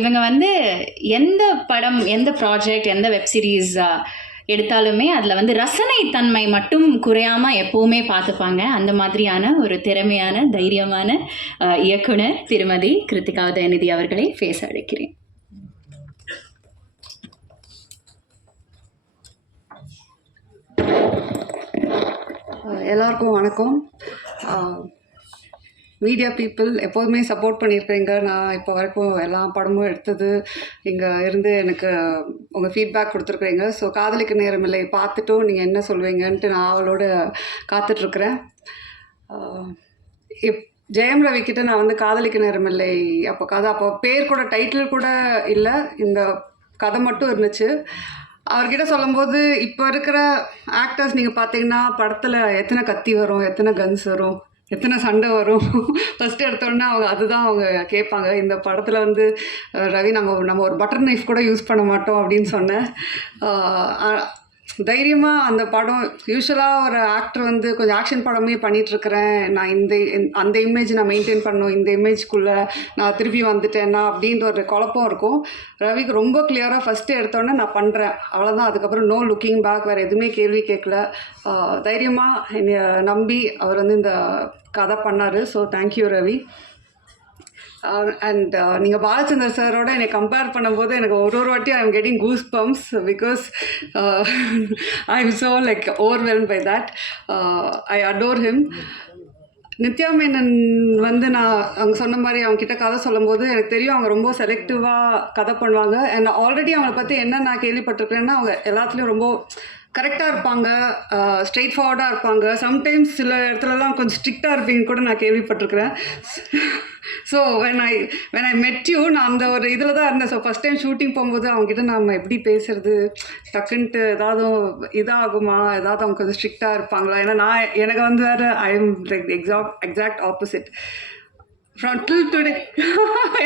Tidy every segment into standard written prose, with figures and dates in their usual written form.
இவங்க வந்து எந்த படம், எந்த ப்ராஜெக்ட், எந்த வெப் சீரிஸ் எடுத்தாலுமே அதில் வந்து ரசனை தன்மை மட்டும் குறையாமல் எப்போவுமே பார்த்துப்பாங்க. அந்த மாதிரியான ஒரு திறமையான, தைரியமான இயக்குனர் திருமதி கிருத்திகா உதயநிதி அவர்களை பேச அழைக்கிறேன். எல்லாருக்கும் வணக்கம். மீடியா பீப்புள் எப்போதுமே சப்போர்ட் பண்ணியிருக்கீங்க. நான் இப்போ வரைக்கும் எல்லா படமும் எடுத்தது இங்கே இருந்து எனக்கு உங்கள் ஃபீட்பேக் கொடுத்துருக்குறீங்க. ஸோ காதலிக்க நேரமில்லை பார்த்துட்டும் நீங்கள் என்ன சொல்வீங்கன்ட்டு நான் அவளோட காத்துட்ருக்குறேன். ஜெயம் ரவி கிட்ட நான் வந்து காதலிக்க நேரமில்லை அப்போ பேர் கூட டைட்டில் கூட இல்லை, இந்த கதை மட்டும் இருந்துச்சு. அவர்கிட்ட சொல்லும்போது இப்போ இருக்கிற ஆக்டர்ஸ் நீங்கள் பார்த்தீங்கன்னா படத்தில் எத்தனை கத்தி வரும், எத்தனை கன்ஸ் வரும், எத்தனை சண்டை வரும், ஃபஸ்ட்டு எடுத்தோடனே அதுதான் அவங்க கேட்பாங்க. இந்த படத்தில் வந்து ரவி நம்ம ஒரு பட்டர் நைஃப் கூட யூஸ் பண்ண மாட்டோம் அப்படின்னு சொன்னேன். தைரியமாக அந்த படம் யூஸ்வலாக ஒரு ஆக்டர் வந்து கொஞ்சம் ஆக்ஷன் படமே பண்ணிகிட்ருக்கிறேன், நான் அந்த இமேஜ் நான் மெயின்டைன் பண்ணணும், இந்த இமேஜ்குள்ளே நான் திருப்பி வந்துட்டேன்னா அப்படின்ற ஒரு குழப்பம் இருக்கும். ரவிக்கு ரொம்ப கிளியராக ஃபஸ்ட்டு எடுத்தோடனே நான் பண்ணுறேன், அவ்வளோதான். அதுக்கப்புறம் நோ லுக்கிங் பேக், வேறு எதுவுமே கேள்வி கேட்கல. தைரியமாக என்னை நம்பி அவர் வந்து இந்த கதை பண்ணார். So thank you Ravi. அண்ட் நீங்கள் பாலச்சந்தர் சாரோட என்னை கம்பேர் பண்ணும்போது எனக்கு ஒரு வாட்டி I am getting goose bumps because I am so like overwhelm by that. I adore him. Nithya Menen வந்து நான் அவங்க சொன்ன மாதிரி அவங்கக்கிட்ட கதை சொல்லும்போது எனக்கு தெரியும் அவங்க ரொம்ப செலக்டிவாக கதை பண்ணுவாங்க. அண்ட் ஆல்ரெடி அவங்கள பற்றி என்ன நான் கேள்விப்பட்டிருக்கிறேன்னா அவங்க எல்லாத்துலேயும் ரொம்ப கரெக்டாக இருப்பாங்க, ஸ்ட்ரெயிட் ஃபார்வர்டாக இருப்பாங்க. சம்டைம்ஸ் சில இடத்துலலாம் கொஞ்சம் ஸ்ட்ரிக்டாக இருப்பீங்க கூட நான் கேள்விப்பட்டிருக்கிறேன். ஸோ வென் ஐ மெட் யூ, நான் அந்த ஒரு இதில் தான் இருந்தேன். ஸோ ஃபஸ்ட் டைம் ஷூட்டிங் போகும்போது அவங்ககிட்ட நம்ம எப்படி பேசுறது, டக்குன்ட்டு ஏதாவது இதாகுமா, ஏதாவது அவங்க கொஞ்சம் ஸ்ட்ரிக்டாக இருப்பாங்களா, ஏன்னா எனக்கு வந்து வேறு I am like exact opposite from till today.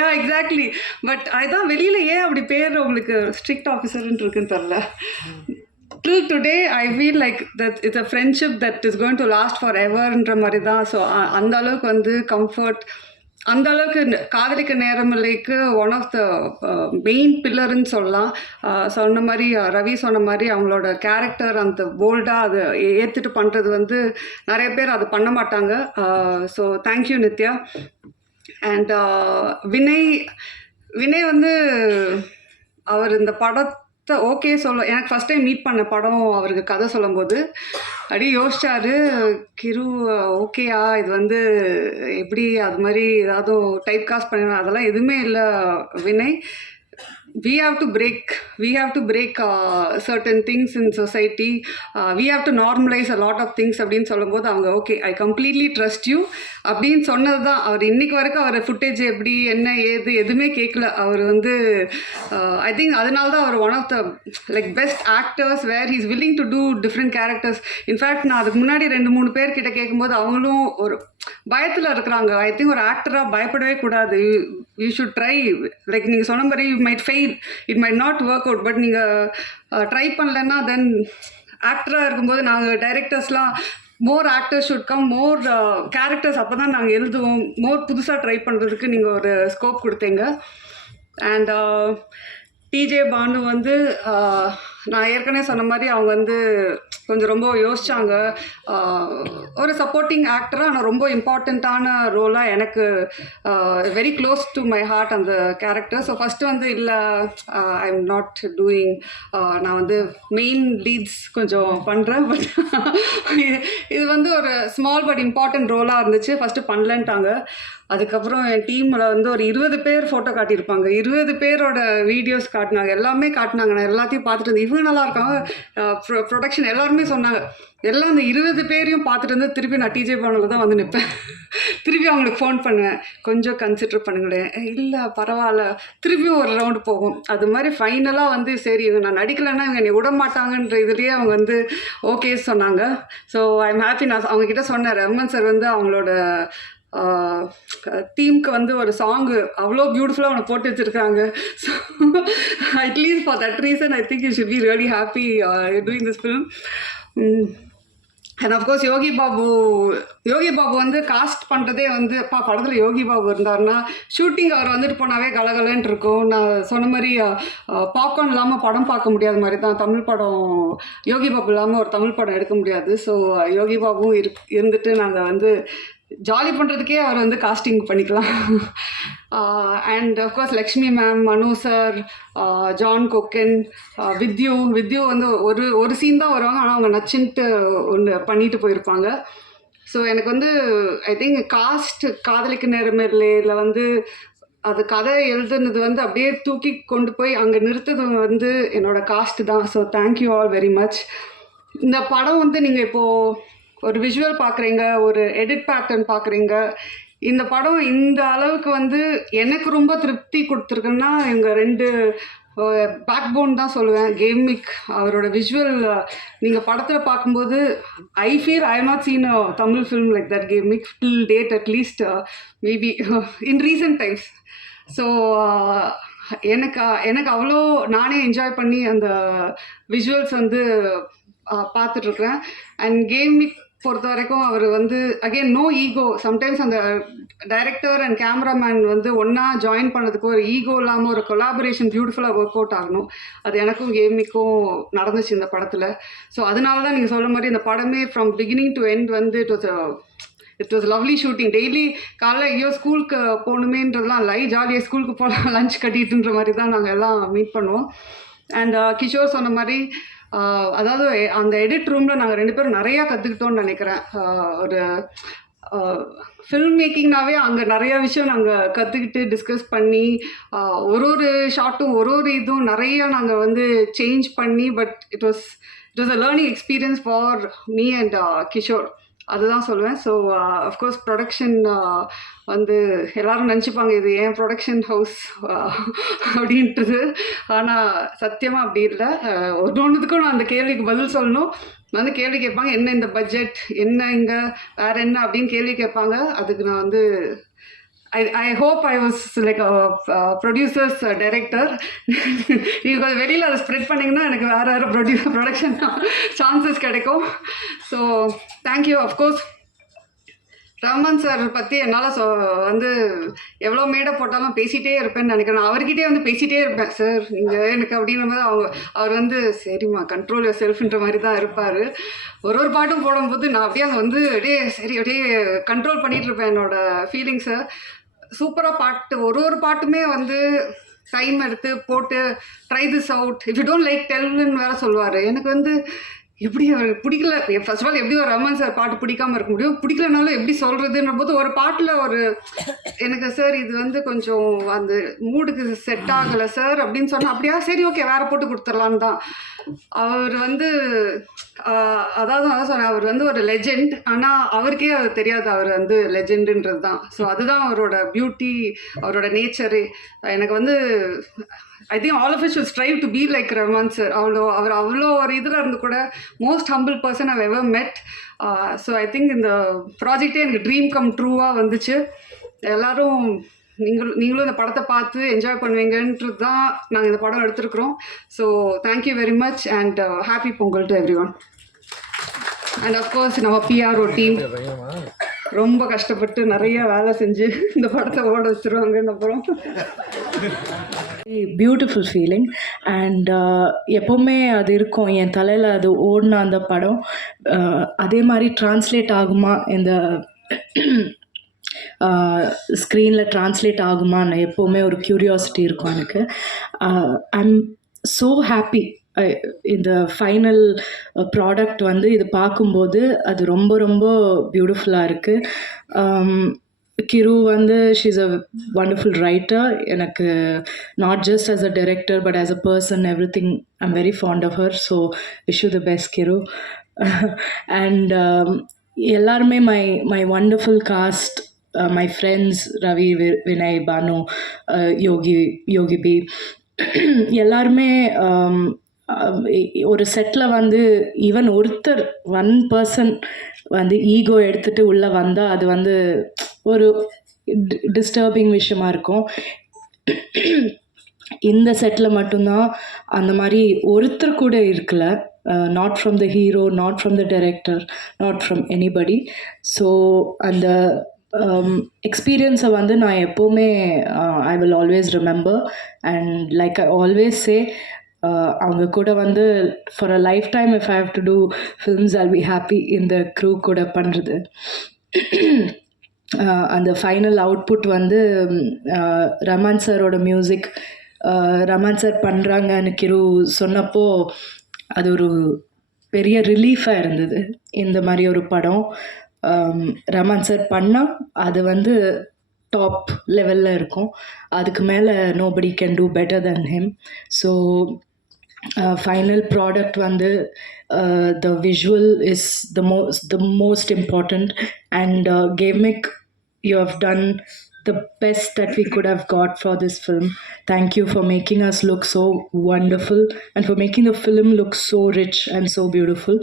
Yeah exactly. But அதுதான் வெளியில் ஏன் அப்படி பேர் உங்களுக்கு ஸ்ட்ரிக்ட் ஆஃபீஸர்ன்னு இருக்குன்னு தெரில. Till today I feel like that it's a friendship that is going to last foreverன்ற மாதிரி தான். ஸோ அந்த அளவுக்கு வந்து கம்ஃபர்ட், அந்த அளவுக்கு காதலிக்க நேரமில்லைக்கு ஒன் ஆஃப் த மெயின் பில்லர்ன்னு சொல்லலாம். சொன்ன மாதிரி ரவி சொன்ன மாதிரி அவங்களோட கேரக்டர் அந்த போல்டாக அதை ஏற்றுட்டு பண்ணுறது வந்து நிறைய பேர் அதை பண்ண மாட்டாங்க. So thank you Nithya. And Vinay வந்து அவர் இந்த படத்தை ஓகே எனக்கு ஃபஸ்ட் டைம் மீட் பண்ண படம் அவருக்கு கதை சொல்லும்போது அப்படியே யோசிச்சாரு, கிரு ஓகேயா இது வந்து எப்படி அது மாதிரி ஏதாவது டைப் காஸ்ட் பண்ணுவேன், அதெல்லாம் எதுவுமே இல்லை Vinay. we have to break certain things in society. We have to normalize a lot of things அப்படின்னு சொல்லும்போது அவங்க okay I completely trust you அப்படின்னு சொன்னது தான். அவர் இன்னைக்கு வரைக்கும் அவர் ஃபுட்டேஜ் எப்படி என்ன ஏது எதுவுமே கேட்கல. அவர் வந்து ஐ திங்க் அதனால தான் அவர் one of the like best actors where he's willing to do different characters. In fact நான் அதுக்கு முன்னாடி 2-3 பேர்கிட்ட கேட்கும்போது அவங்களும் ஒரு பயத்தில் இருக்கிறாங்க. ஐ திங்க் ஒரு ஆக்டராக பயப்படவே கூடாது. You should try. லைக் நீங்கள் சொன்ன மாதிரி you might fail, it might not work out, but நீங்கள் ட்ரை பண்ணலன்னா தென் ஆக்டராக இருக்கும்போது நாங்கள் டைரக்டர்ஸ்லாம் more actors should come, more characters அப்போ தான் நாங்கள் எழுதுவோம், மோர் புதுசாக ட்ரை பண்ணுறதுக்கு நீங்கள் ஒரு ஸ்கோப் கொடுத்தீங்க. அண்ட் டிஜே பானு வந்து நான் ஏற்கனவே சொன்ன மாதிரி அவங்க வந்து கொஞ்சம் ரொம்ப யோசித்தாங்க. ஒரு சப்போர்ட்டிங் ஆக்டராக ஆனால் ரொம்ப இம்பார்ட்டண்ட்டான ரோலாக எனக்கு very close to my heart அந்த கேரக்டர். ஸோ ஃபஸ்ட்டு வந்து இல்லை ஐ எம் நாட் டூயிங், நான் வந்து மெயின் லீட்ஸ் கொஞ்சம் பண்ணுறேன், பட் இது வந்து ஒரு ஸ்மால் பட் இம்பார்ட்டன்ட் ரோலாக இருந்துச்சு. ஃபஸ்ட்டு பண்ணலன்ட்டாங்க. அதுக்கப்புறம் என் டீமில் வந்து ஒரு 20 பேர் ஃபோட்டோ காட்டியிருப்பாங்க, 20 பேரோட வீடியோஸ் காட்டினாங்க, எல்லாமே காட்டினாங்க. நான் எல்லாத்தையும் பார்த்துட்டு இருந்தேன், இவங்க நல்லா இருக்காங்க, ப்ரொடக்ஷன் எல்லாருமே சொன்னாங்க. எல்லாம் அந்த 20 பேரையும் பார்த்துட்டு வந்து திருப்பி நான் டிஜே பானில் தான் வந்து நிற்பேன். திருப்பி அவங்களுக்கு ஃபோன் பண்ணுவேன், கொஞ்சம் கன்சிடர் பண்ணுங்களேன், இல்லை பரவாயில்ல, திருப்பியும் ஒரு ரவுண்டு போகும். அது மாதிரி ஃபைனலாக வந்து சரி இவங்க நான் நடிக்கலைன்னா இவங்க என்னை விட மாட்டாங்கன்ற இதுலேயே அவங்க வந்து ஓகே சொன்னாங்க. So I am happy. நான் அவங்கக்கிட்ட சொன்னேன், ரமன் சார் வந்து அவங்களோட டீமுக்கு வந்து ஒரு சாங்கு அவ்வளோ பியூட்டிஃபுல்லாக அவனை போட்டு வச்சுருக்காங்க. So at least for that reason I think you should be really happy doing this film. And of course Yogi Babu வந்து காஸ்ட் பண்ணுறதே வந்து படத்தில் யோகி பாபு இருந்தாருன்னா ஷூட்டிங் அவர் வந்துட்டு போனாவே கலகலன்ட்டு இருக்கும். நான் சொன்ன மாதிரி பாப்கார்ன் இல்லாமல் படம் பார்க்க முடியாத மாதிரி தான் தமிழ் படம். யோகி பாபு இல்லாமல் ஒரு தமிழ் படம் எடுக்க முடியாது. ஸோ யோகி பாபுவும் இருந்துட்டு நாங்கள் வந்து ஜாலி பண்ணுறதுக்கே அவர் வந்து காஸ்டிங் பண்ணிக்கலாம். அண்ட் அஃப்கோர்ஸ் லக்ஷ்மி மேம், மனு சார், ஜான் கொக்கன், வித்யூ வந்து ஒரு சீன் தான் வருவாங்க, ஆனால் அவங்க நச்சுன்ட்டு ஒன்று பண்ணிட்டு போயிருப்பாங்க. ஸோ எனக்கு வந்து ஐ திங்க் காதலிக்கு நேரமேல வந்து அது கதை எழுதுனது வந்து அப்படியே தூக்கி கொண்டு போய் அங்கே நிறுத்தது வந்து என்னோட காஸ்ட் தான். So thank you all very much. இந்த படம் வந்து நீங்கள் இப்போது ஒரு விஷுவல் பார்க்குறீங்க, ஒரு எடிட் பேட்டர்ன் பார்க்குறீங்க. இந்த படம் இந்த அளவுக்கு வந்து எனக்கு ரொம்ப திருப்தி கொடுத்துருக்குன்னா எங்கள் 2 பேக் போன் தான் சொல்லுவேன். கேமிக் அவரோட விஷுவல் நீங்கள் படத்தில் பார்க்கும்போது I feel I not seen a Tamil film like that கேமிக் till date, at least maybe in recent times. So எனக்கு அவ்வளோ நானே என்ஜாய் பண்ணி அந்த விஷுவல்ஸ் வந்து பார்த்துட்ருக்குறேன். அண்ட் கேமிக் பொறுத்த வரைக்கும் அவர் வந்து அகெயின் நோ ஈகோ. சம்டைம்ஸ் அந்த டைரக்டர் அண்ட் கேமராமேன் வந்து ஒன்றா ஜாயின் பண்ணதுக்கு ஒரு ஈகோ இல்லாமல் ஒரு கொலாபரேஷன் பியூட்டிஃபுல்லாக ஒர்க் அவுட் ஆகணும். அது எனக்கும் கேமிக்கும் நடந்துச்சு இந்த படத்தில். ஸோ அதனால தான் நீங்கள் சொல்கிற மாதிரி இந்த படமே ஃப்ரம் பிகினிங் டு எண்ட் வந்து it was lovely shooting. Daily காலைல ஐயோ ஸ்கூலுக்கு போகணுமேன்றதுலாம் ஜாலியாக ஸ்கூலுக்கு போகலாம் லஞ்ச் கட்டிட்டுன்ற மாதிரி தான் நாங்கள் எல்லாம் மீட் பண்ணுவோம். அண்ட் கிஷோர் சொன்ன மாதிரி அதாவது அந்த எடிட் ரூமில் நாங்கள் 2 பேரும் நிறையா கற்றுக்கிட்டோன்னு நினைக்கிறேன். ஒரு ஃபில்ம் மேக்கிங்னாவே அங்கே நிறையா விஷயம் நாங்கள் கற்றுக்கிட்டு டிஸ்கஸ் பண்ணி ஒரு ஷார்ட்டும் ஒரு இதுவும் நிறையா நாங்கள் வந்து சேஞ்ச் பண்ணி, but it was a learning experience for me and Kishore. அதுதான் சொல்லுவேன். ஸோ அஃப்கோர்ஸ் ப்ரொடக்ஷன் வந்து எல்லோரும் நினச்சிப்பாங்க இது ஏன் ப்ரொடக்ஷன் ஹவுஸ் அப்படின்றது. ஆனால் சத்தியமாக அப்படி இல்லை. ஒன்றுத்துக்கும் நான் அந்த கேள்விக்கு பதில் சொல்லணும். வந்து கேள்வி கேட்பாங்க, என்ன இந்த பட்ஜெட், என்ன இங்கே வேறு என்ன அப்படின்னு கேள்வி கேட்பாங்க. அதுக்கு நான் வந்து I hope I was like a producer's director. நீங்கள் கொஞ்சம் வெளியில் அதை ஸ்ப்ரெட் பண்ணிங்கன்னா எனக்கு வேறு ப்ரொடக்ஷன் சான்சஸ் கிடைக்கும். So thank you. Of course Rahman sir பற்றி என்னால் வந்து எவ்வளோ மேடை போட்டாலும் பேசிகிட்டே இருப்பேன்னு நினைக்கிறேன். நான் அவர்கிட்டே வந்து பேசிகிட்டே இருப்பேன், சார் நீங்கள் எனக்கு அப்படின்ற மாதிரி அவர் வந்து சரிம்மா கண்ட்ரோல் யுவர் செல்ஃப்ன்ற மாதிரி தான் இருப்பார். ஒரு பாட்டும் போடும்போது நான் அப்படியே அங்கே வந்து அப்படியே கண்ட்ரோல் பண்ணிகிட்டு இருப்பேன் என்னோடய ஃபீலிங்ஸை. சூப்பராக பாட்டு ஒரு பாட்டுமே வந்து டைம் எடுத்து போட்டு try this out, if you don't like டெல்லுன்னு வேறு சொல்லுவார். எனக்கு வந்து எப்படி அவருக்கு பிடிக்கல, ஃபர்ஸ்ட் ஆஃப் ஆல் எப்படி ஒரு ரஹ்மான் சார் பாட்டு பிடிக்காமல் இருக்க முடியும், பிடிக்கலனாலும் எப்படி சொல்கிறதுன்ற போது ஒரு பாட்டில் எனக்கு சார் இது வந்து கொஞ்சம் அந்த மூடுக்கு செட் ஆகலை சார் அப்படின்னு சொன்னால் அப்படியா சரி ஓகே வேறு போட்டு கொடுத்துர்லான்னு தான். அவர் வந்து அதாவது அதான் சொன்னேன், அவர் வந்து ஒரு லெஜெண்ட். ஆனால் அவருக்கே அது தெரியாது அவர் வந்து லெஜெண்டுன்றது தான். ஸோ அதுதான் அவரோட பியூட்டி, அவரோட நேச்சரு. எனக்கு வந்து I think all of us should strive to be like Rahman sir. அவ்வளோ ஒரு இதில் இருந்து கூட most humble person I've ever met. So I think இந்த ப்ராஜெக்டே எனக்கு ட்ரீம் கம் ட்ரூவாக வந்துச்சு. எல்லோரும் நீங்களும் இந்த படத்தை பார்த்து என்ஜாய் பண்ணுவீங்கன்றது தான் நாங்கள் இந்த படம் எடுத்துருக்குறோம். So thank you very much and happy Pongal to everyone. And of course நம்ம பிஆர்ஓ டீம் ரொம்ப கஷ்டப்பட்டு நிறைய வேலை செஞ்சு இந்த படத்தை ஓட வச்சுருவாங்கன்னு அப்புறம் பியூட்டிஃபுல் ஃபீலிங். அண்ட் எப்போவுமே அது இருக்கும் என் தலையில், அது ஓடின அந்த படம் அதே மாதிரி ட்ரான்ஸ்லேட் ஆகுமா, இந்த ஸ்க்ரீனில் ட்ரான்ஸ்லேட் ஆகுமான்னு எப்போவுமே ஒரு க்யூரியாசிட்டி இருக்கும் எனக்கு. ஐ எம் ஸோ ஹாப்பி. இந்த ஃபைனல் ப்ராடக்ட் வந்து இது பார்க்கும்போது அது ரொம்ப ரொம்ப பியூட்டிஃபுல்லாக இருக்குது. கிரு வந்து ஷீஸ் அ வண்டர்ஃபுல் ரைட்டர். எனக்கு not just as a director but as a person everything I am very fond of her. So wish you the best Kiru. And எல்லாருமே my wonderful cast, my friends Ravi, Vinay, Bhanu, Yogi B, எல்லாருமே ஒரு settle வந்து even ஒருத்தர் 1 person வந்து ego எடுத்துகிட்டு உள்ளே வந்தால் அது வந்து ஒரு டிஸ்டர்பிங் விஷயமா இருக்கும். இந்த செட்டில் மட்டும்தான் அந்த மாதிரி ஒருத்தர் கூட இருக்கல. Not from the hero, not from the director, not from anybody. So அந்த எக்ஸ்பீரியன்ஸை வந்து நான் எப்போவுமே I will always remember. And like I always say, அவங்க கூட வந்து for a lifetime if I have to do films I'll be happy இந்த crew கூட பண்ணுறது. அந்த ஃபைனல் அவுட்புட் வந்து ரமன் சாரோட மியூசிக், ரமன் சார் பண்ணுறாங்கன்னு கிரு சொன்னப்போ அது ஒரு பெரிய ரிலீஃபாக இருந்தது. இந்த மாதிரி ஒரு படம் ரமன் சார் பண்ணால் அது வந்து டாப் லெவலில் இருக்கும். அதுக்கு மேலே nobody can do better than him. So final product வந்து the visual is the most important. And கேமிக், you have done the best that we could have got for this film. Thank you for making us look so wonderful and for making the film look so rich and so beautiful.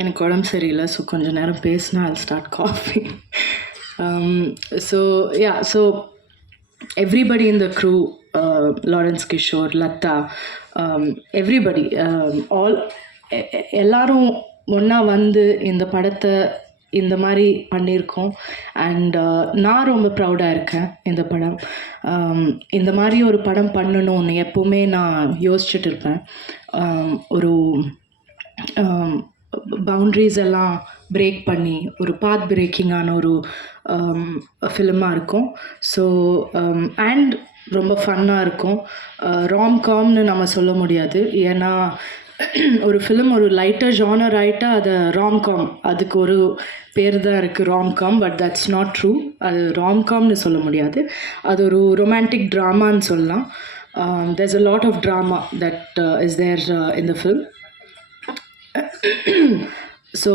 எனக்கு உடம்பு சரியில்லை, so கொஞ்சம் நேரம் பேசினா I'll start coughing. So everybody in the crew, Lawrence Kishore, Lata, everybody, all எல்லாரும் ஒன்றா வந்து இந்த படத்தை இந்த மாதிரி பண்ணியிருக்கோம். அண்ட் நான் ரொம்ப ப்ரௌடாக இருக்கேன். இந்த படம் இந்த மாதிரி ஒரு படம் பண்ணணும்னு எப்போவுமே நான் யோசிச்சுட்டு இருப்பேன். ஒரு பவுண்ட்ரிஸ் எல்லாம் பிரேக் பண்ணி ஒரு பாத் பிரேக்கிங்கான ஒரு ஃபிலிமாக இருக்கும். ஸோ அண்ட் ரொம்ப ஃபன்னாக இருக்கும். ராம்காம்னு நம்ம சொல்ல முடியாது, ஏன்னா ஒரு ஃபிலிம் ஒரு லைட்டர் ஜானர் ஆகிட்டா அது ராம்காம், அதுக்கு ஒரு பேர் தான் இருக்குது romcom. But that's not true. அது ராம்காம்னு சொல்ல முடியாது, அது ஒரு ரொமான்டிக் ட்ராமான்னு சொல்லலாம். there's a lot of drama that is there in the film. So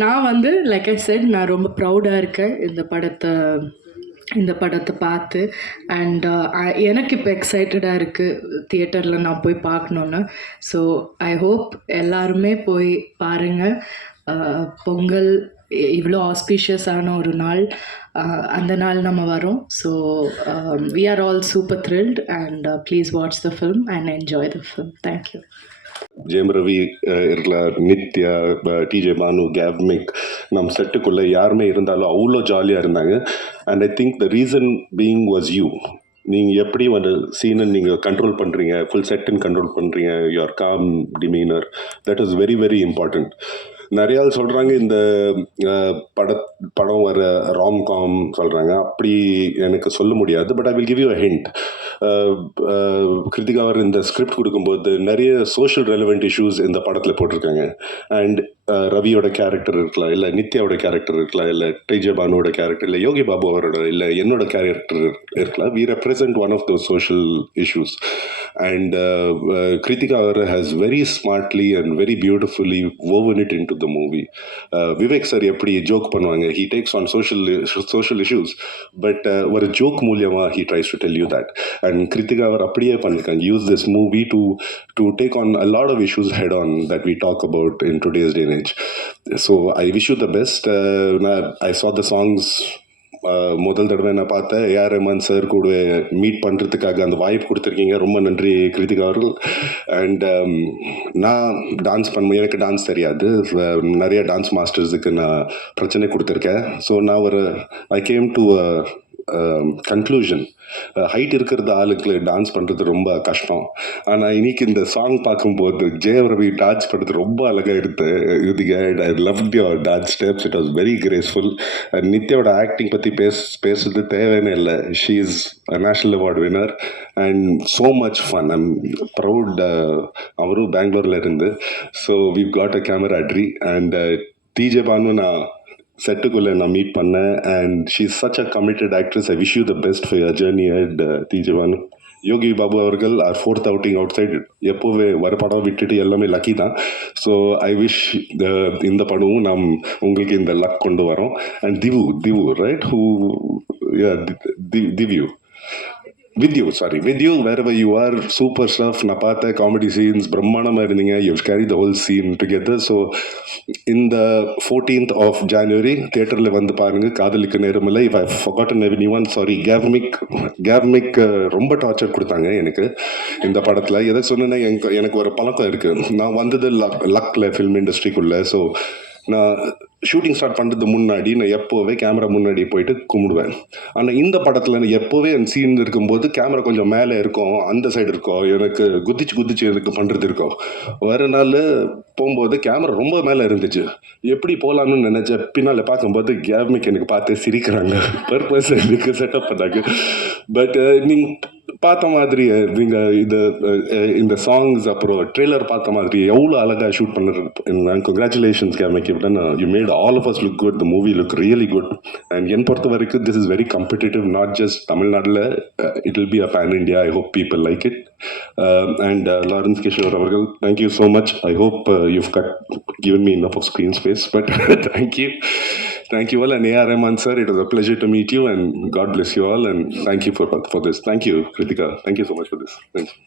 நான் வந்து லைக் ஐ செட், நான் ரொம்ப ப்ரௌடாக இருக்கேன் இந்த படத்தை பார்த்து. அண்ட் எனக்கு இப்போ எக்ஸைட்டடாக இருக்குது தியேட்டரில் நான் போய் பார்க்கணுன்னு. ஸோ ஐ ஹோப் எல்லாருமே போய் பாருங்கள். பொங்கல் இவ்வளோ ஆஸ்பீஷியஸான ஒரு நாள், அந்த நாள் நம்ம வரோம். So we are all super thrilled and please watch the film and enjoy the film. Thank you. Jayam Ravi இருக்கலாம், நித்யா, டிஜே பானு, கேவ்மிக், நம்ம செட்டுக்குள்ளே யாருமே இருந்தாலும் அவ்வளோ ஜாலியாக இருந்தாங்க. And I think the reason being was you. நீங்கள் எப்படி வந்து சீனை நீங்கள் கண்ட்ரோல் பண்ணுறீங்க, ஃபுல் செட்டுன்னு கண்ட்ரோல் பண்ணுறீங்க, your calm demeanour, that is very very important. நிறையா சொல்கிறாங்க இந்த படம் வர ராம்காம் சொல்கிறாங்க, அப்படி எனக்கு சொல்ல முடியாது. But I will give you a hint. Kiruthiga அவர் இந்த ஸ்கிரிப்ட் கொடுக்கும்போது நிறைய சோஷியல் ரெலவெண்ட் இஷ்யூஸ் இந்த படத்தில் போட்டிருக்காங்க. அண்ட் ரவியோட கேரக்டர் இருக்கலாம், இல்லை நித்யாவோட கேரக்டர் இருக்கலாம், இல்லை டிஜே பானுவோட கேரக்டர், இல்லை யோகி பாபு அவரோட, இல்லை என்னோட கேரக்டர் இருக்கலாம். We represent one of those social issues. And Kiruthiga அவர் has very smartly and very beautifully woven it into the movie. Vivek sir எப்படி ஜோக் பண்ணுவாங்க, he takes on social issues, but ஒரு ஜோக் மூலியமாக he tries to tell you that. And Kiruthiga அவர் அப்படியே பண்ணிருக்காங்க, use this movie to take on a lot of issues head on that we talk about in today's day and age. So I wish you the best. I saw the songs முதல் தடவை நான் பார்த்தேன். AR Rahman sir கூட meet பண்ணுறதுக்காக அந்த வாய்ப்பு கொடுத்துருக்கீங்க, ரொம்ப நன்றி கிருத்திகா அவர்கள். அண்ட் நான் டான்ஸ் எனக்கு டான்ஸ் தெரியாது, நிறைய டான்ஸ் மாஸ்டர்ஸுக்கு நான் பிரச்சனை கொடுத்துருக்கேன். ஸோ நான் I came to conclusion, height இருக்கிறது ஆளுக்கு டான்ஸ் பண்ணுறது ரொம்ப கஷ்டம். ஆனால் இன்னைக்கு இந்த சாங் பார்க்கும்போது ஜெயம் ரவி டான்ஸ் பண்ணுறது ரொம்ப அழகாக இருக்குது. I love your dance steps, it was very graceful. நித்யாவோட ஆக்டிங் பற்றி பேசுறது தேவையான இல்லை. She is a national award winner and so much fun. I'm proud. அவரும் பெங்களூரில் இருந்து. So we got a camaraderie. And TJ Bhanu நான் செட்டுக்குள்ளே நான் மீட் பண்ணேன். And she is such a committed actress. I wish you the best for your journey at தீஜவான். யோகி பாபு அவர்கள் are fourth outing outside. எப்போவே வர படம் விட்டுட்டு எல்லாமே லக்கி தான். ஸோ ஐ விஷ் இந்த படமும் நாம் உங்களுக்கு இந்த லக் கொண்டு வரோம். அண்ட் திவு ரைட் ஹூ திவ்யூ with you wherever you are, super stuff. நான் பார்த்த காமெடி சீன்ஸ் பிரம்மாண்டமாக இருந்தீங்க. You carry the whole scene together. So இந்த 14th of January தியேட்டரில் வந்து பாருங்கள். காதலுக்கு நேரமில்லை. If I forgotten anyone, sorry. கேவ்மிக் ரொம்ப டார்ச்சர் கொடுத்தாங்க எனக்கு இந்த படத்தில். எதை சொன்னேன்னா எனக்கு ஒரு பழக்கம் இருக்குது. நான் வந்தது லக்கில் ஃபில்ம் இண்டஸ்ட்ரிக்குள்ளே. ஸோ நான் ஷூட்டிங் ஸ்டார்ட் பண்ணுறது முன்னாடி நான் எப்போவே கேமரா முன்னாடி போயிட்டு கும்பிடுவேன். ஆனால் இந்த படத்தில் நான் எப்போவே அந்த சீன் இருக்கும்போது கேமரா கொஞ்சம் மேலே இருக்கும், அந்த சைடு இருக்கும், எனக்கு குதிச்சு எனக்கு பண்ணுறது இருக்கும். வேறு நாள் போகும்போது கேமரா ரொம்ப மேலே இருந்துச்சு. எப்படி போகலான்னு நினச்சேன். பின்னால் பார்க்கும்போது கேவ்மிக் எனக்கு பார்த்து சிரிக்கிறாங்க. பர்பஸ் எனக்கு செட்டப் பண்ணாங்க. பட் நீங்கள் பார்த்த மாதிரி நீங்கள் இந்த சாங்ஸ் அப்புறம் ட்ரெய்லர் பார்த்த மாதிரி எவ்வளோ அழகாக ஷூட் பண்ணுறது. கங்க்ராச்சுலேஷன்ஸ் கேமிக். You made all of us look good. The movie look really good. And என் பொறுத்த வரைக்கும் this is very competitive. Not just தமிழ்நாட்டில், it will be a pan India. I hope people like it. And Lawrence Kishore அவர்கள், thank you so much. I hope you've given me enough of screen space, but thank you all. And A.R. Rahman sir, it was a pleasure to meet you, and God bless you all, and thank you for this. Thank you, Kritika. Thank you so much for this. Thank you.